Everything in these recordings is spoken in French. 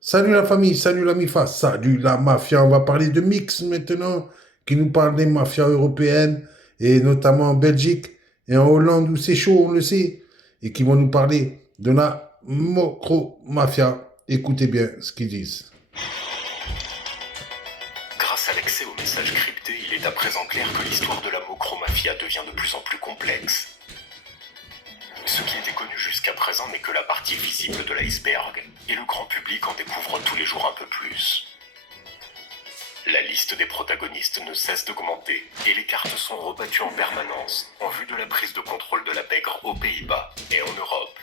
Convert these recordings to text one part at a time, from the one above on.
Salut la famille, salut la MIFA, salut la mafia. On va parler de mix maintenant, qui nous parle des mafias européennes, et notamment en Belgique et en Hollande où c'est chaud, on le sait, et qui vont nous parler de la mafia. Écoutez bien ce qu'ils disent. Grâce à l'accès aux messages cryptés, il est à présent clair que l'histoire de la Mocro-Mafia devient de plus en plus complexe. Ce qui était connu jusqu'à présent n'est que la partie visible de l'iceberg, et le grand public en découvre tous les jours un peu plus. La liste des protagonistes ne cesse d'augmenter, et les cartes sont rebattues en permanence, en vue de la prise de contrôle de la pègre aux Pays-Bas et en Europe.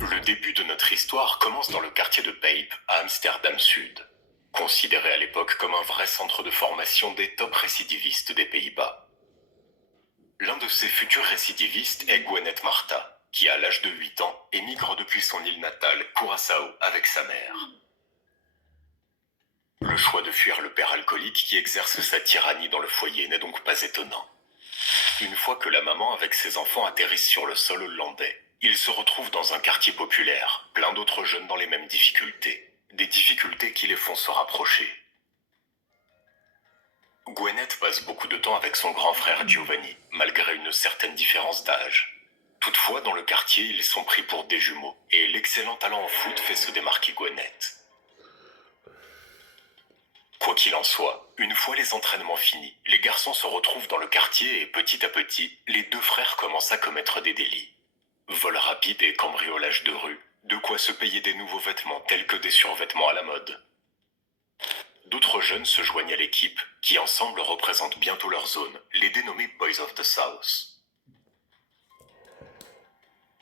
Le début de notre histoire commence dans le quartier de Pape, à Amsterdam Sud. Considéré à l'époque comme un vrai centre de formation des top récidivistes des Pays-Bas. L'un de ces futurs récidivistes est Gwenet Marta, qui à l'âge de 8 ans émigre depuis son île natale, Curaçao, avec sa mère. Le choix de fuir le père alcoolique qui exerce sa tyrannie dans le foyer n'est donc pas étonnant. Une fois que la maman avec ses enfants atterrissent sur le sol hollandais, ils se retrouvent dans un quartier populaire, plein d'autres jeunes dans les mêmes difficultés. Des difficultés qui les font se rapprocher. Gwenet passe beaucoup de temps avec son grand frère Giovanni, malgré une certaine différence d'âge. Toutefois, dans le quartier, ils sont pris pour des jumeaux, et l'excellent talent en foot fait se démarquer Gwenet. Quoi qu'il en soit, une fois les entraînements finis, les garçons se retrouvent dans le quartier et petit à petit, les deux frères commencent à commettre des délits. Vol rapide et cambriolage de rue, de quoi se payer des nouveaux vêtements tels que des survêtements à la mode. D'autres jeunes se joignent à l'équipe, qui ensemble représentent bientôt leur zone, les dénommés Boys of the South.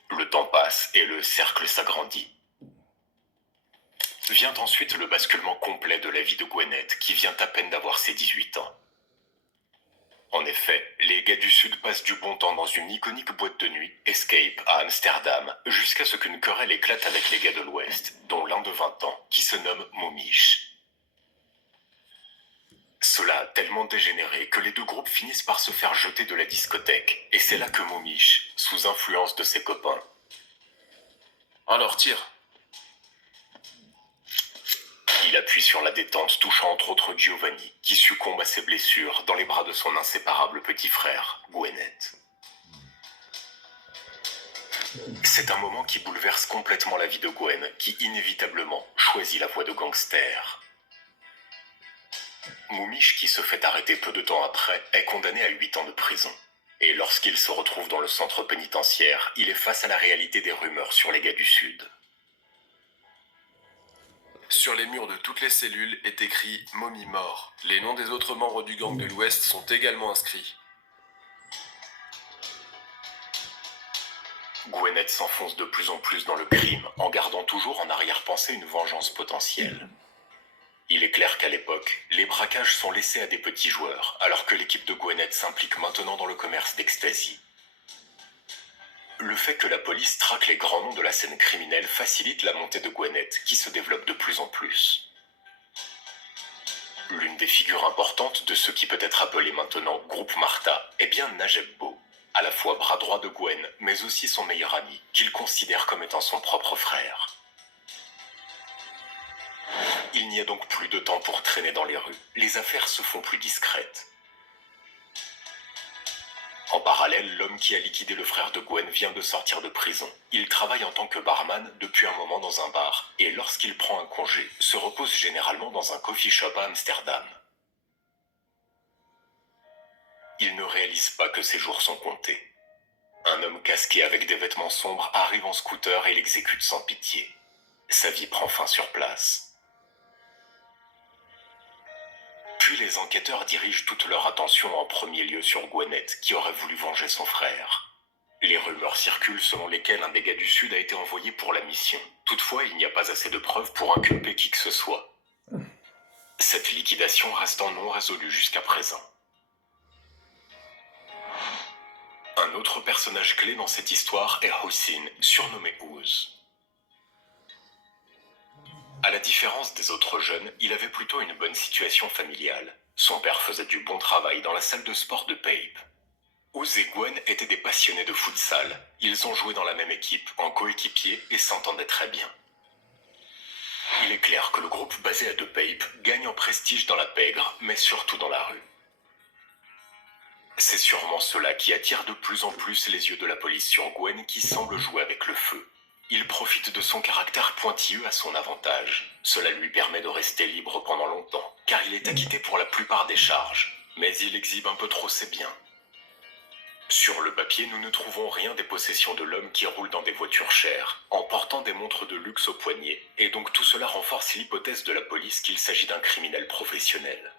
Le temps passe et le cercle s'agrandit. Vient ensuite le basculement complet de la vie de Gwenet, qui vient à peine d'avoir ses 18 ans. En effet, les gars du Sud passent du bon temps dans une iconique boîte de nuit, Escape, à Amsterdam, jusqu'à ce qu'une querelle éclate avec les gars de l'Ouest, dont l'un de 20 ans, qui se nomme Momiche. Cela a tellement dégénéré que les deux groupes finissent par se faire jeter de la discothèque, et c'est là que Momiche, sous influence de ses copains. Alors tire. Il appuie sur la détente, touchant entre autres Giovanni, qui succombe à ses blessures dans les bras de son inséparable petit frère, Gwenet. C'est un moment qui bouleverse complètement la vie de Gwen, qui inévitablement choisit la voie de gangster. Momiche, qui se fait arrêter peu de temps après, est condamné à 8 ans de prison. Et lorsqu'il se retrouve dans le centre pénitentiaire, il est face à la réalité des rumeurs sur les gars du Sud. Sur les murs de toutes les cellules est écrit « Momie mort ». Les noms des autres membres du gang de l'Ouest sont également inscrits. Gwenet s'enfonce de plus en plus dans le crime, en gardant toujours en arrière-pensée une vengeance potentielle. Il est clair qu'à l'époque, les braquages sont laissés à des petits joueurs, alors que l'équipe de Gwenet s'implique maintenant dans le commerce d'ecstasy. Le fait que la police traque les grands noms de la scène criminelle facilite la montée de Gwenet, qui se développe de plus en plus. L'une des figures importantes de ce qui peut être appelé maintenant Groupe Marta est bien Najeb Beau, à la fois bras droit de Gwen, mais aussi son meilleur ami, qu'il considère comme étant son propre frère. Il n'y a donc plus de temps pour traîner dans les rues, les affaires se font plus discrètes. En parallèle, l'homme qui a liquidé le frère de Gwen vient de sortir de prison. Il travaille en tant que barman depuis un moment dans un bar, et lorsqu'il prend un congé, se repose généralement dans un coffee shop à Amsterdam. Il ne réalise pas que ses jours sont comptés. Un homme casqué avec des vêtements sombres arrive en scooter et l'exécute sans pitié. Sa vie prend fin sur place. Puis les enquêteurs dirigent toute leur attention en premier lieu sur Gwenet, qui aurait voulu venger son frère. Les rumeurs circulent selon lesquelles un des gars du Sud a été envoyé pour la mission. Toutefois, il n'y a pas assez de preuves pour inculper qui que ce soit. Cette liquidation restant non résolue jusqu'à présent. Un autre personnage clé dans cette histoire est Hossein, surnommé Ouz. À la différence des autres jeunes, il avait plutôt une bonne situation familiale. Son père faisait du bon travail dans la salle de sport de Pape. Oz et Gwen étaient des passionnés de futsal. Ils ont joué dans la même équipe, en coéquipier, et s'entendaient très bien. Il est clair que le groupe basé à De Pape gagne en prestige dans la pègre, mais surtout dans la rue. C'est sûrement cela qui attire de plus en plus les yeux de la police sur Gwen qui semble jouer avec le feu. Il profite de son caractère pointilleux à son avantage. Cela lui permet de rester libre pendant longtemps, car il est acquitté pour la plupart des charges. Mais il exhibe un peu trop ses biens. Sur le papier, nous ne trouvons rien des possessions de l'homme qui roule dans des voitures chères, en portant des montres de luxe au poignet, et donc tout cela renforce l'hypothèse de la police qu'il s'agit d'un criminel professionnel.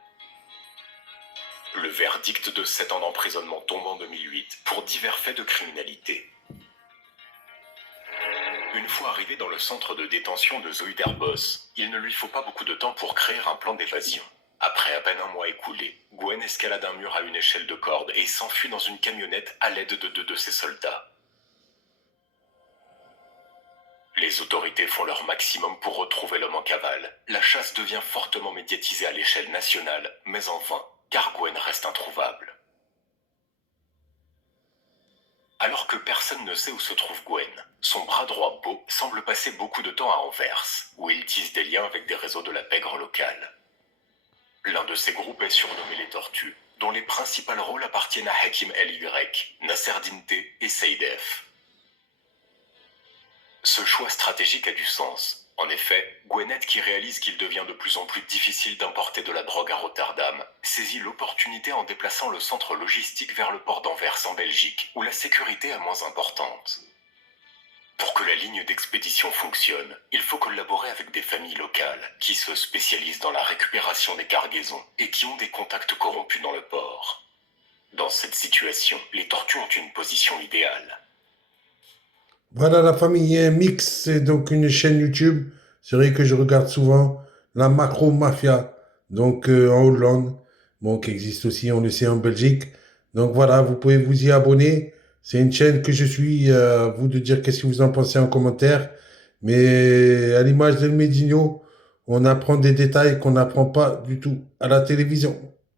Le verdict de 7 ans d'emprisonnement tombe en 2008 pour divers faits de criminalité. Une fois arrivé dans le centre de détention de Zuiderbos, il ne lui faut pas beaucoup de temps pour créer un plan d'évasion. Après à peine un mois écoulé, Gwen escalade un mur à une échelle de corde et s'enfuit dans une camionnette à l'aide de 2 de ses soldats. Les autorités font leur maximum pour retrouver l'homme en cavale. La chasse devient fortement médiatisée à l'échelle nationale, mais en vain, car Gwen reste introuvable. Alors que personne ne sait où se trouve Gwen, son bras droit Beau semble passer beaucoup de temps à Anvers, où il tisse des liens avec des réseaux de la pègre locale. L'un de ces groupes est surnommé les Tortues, dont les principaux rôles appartiennent à Hakim LY, Nasser Dinté et Seydef. Ce choix stratégique a du sens. En effet, Gwenet, qui réalise qu'il devient de plus en plus difficile d'importer de la drogue à Rotterdam, saisit l'opportunité en déplaçant le centre logistique vers le port d'Anvers en Belgique, où la sécurité est moins importante. Pour que la ligne d'expédition fonctionne, il faut collaborer avec des familles locales qui se spécialisent dans la récupération des cargaisons et qui ont des contacts corrompus dans le port. Dans cette situation, les Tortues ont une position idéale. Voilà, la famille Mix, c'est donc une chaîne YouTube. C'est vrai que je regarde souvent la Macro Mafia, donc en Hollande, bon, qui existe aussi, on le sait, en Belgique. Donc voilà, vous pouvez vous y abonner. C'est une chaîne que je suis. À vous de dire qu'est-ce que vous en pensez en commentaire. Mais à l'image d'El Medino, on apprend des détails qu'on n'apprend pas du tout à la télévision.